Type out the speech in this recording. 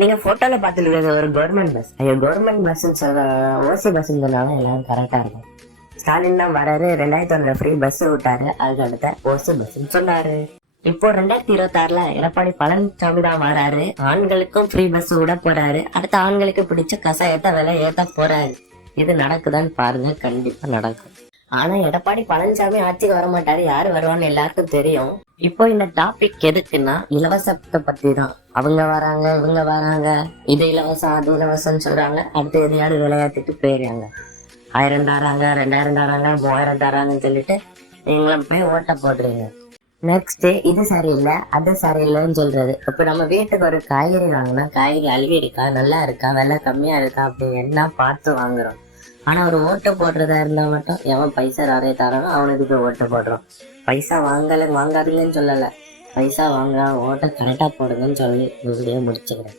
நீங்க போட்டோல பாத்துருக்கிறது ஒரு கவர்மெண்ட் பஸ். ஐயோ, கவர்மெண்ட் பஸ் சொல்ற ஓசி பஸ் எல்லாரும் கரெக்டா இருக்கும். ஸ்டாலின் தான் வராரு, 2001 ஃப்ரீ பஸ் விட்டாரு, அதுக்கு அடுத்த ஓசி பஸ் சொன்னாரு. இப்போ 2026ல எடப்பாடி பழனிசாமி தான் வராரு, ஆண்களுக்கும் ஃப்ரீ பஸ் விட போறாரு. அடுத்த ஆண்களுக்கு பிடிச்ச கசாயத்தை விலை ஏத்த போறாரு. இது நடக்குதான்னு பாருங்க, கண்டிப்பா நடக்கும். ஆனா எடப்பாடி பழனிசாமி ஆட்சிக்கு வர மாட்டாரு, யாரு வருவான்னு எல்லாருக்கும் தெரியும். இப்போ இந்த டாபிக் எதுக்குன்னா இலவசத்தை பத்தி தான். அவங்க வராங்க, இவங்க வராங்க, இது இலவசம் அது இலவசம்னு சொல்றாங்க. அடுத்து எதையாவது விளையாட்டுட்டு போயிடுறாங்க. 1000 தராங்க, 2000 தராங்க, 3000 தராங்கன்னு சொல்லிட்டு நீங்களும் போய் ஓட்ட போடுறீங்க. நெக்ஸ்ட் இது சரியில்லை அது சரியில்லைன்னு சொல்றது. இப்ப நம்ம வீட்டுக்கு ஒரு காய்கறி வாங்கினா காய்கறி அழுகி இருக்கா, நல்லா இருக்கா, விலை கம்மியா இருக்கா அப்படின்னு என்ன பார்த்து வாங்குறோம். ஆனா ஒரு ஓட்டு போடுறதா இருந்தா மட்டும் எவன் பைசா நிறைய தரானோ அவனுக்கு போய் ஓட்டு போடுறோம். பைசா வாங்காதீங்கன்னு சொல்லல, பைசா வாங்க ஓட்டை கரெக்டா போடுங்கன்னு சொல்லி முடிச்சுக்கிறேன்.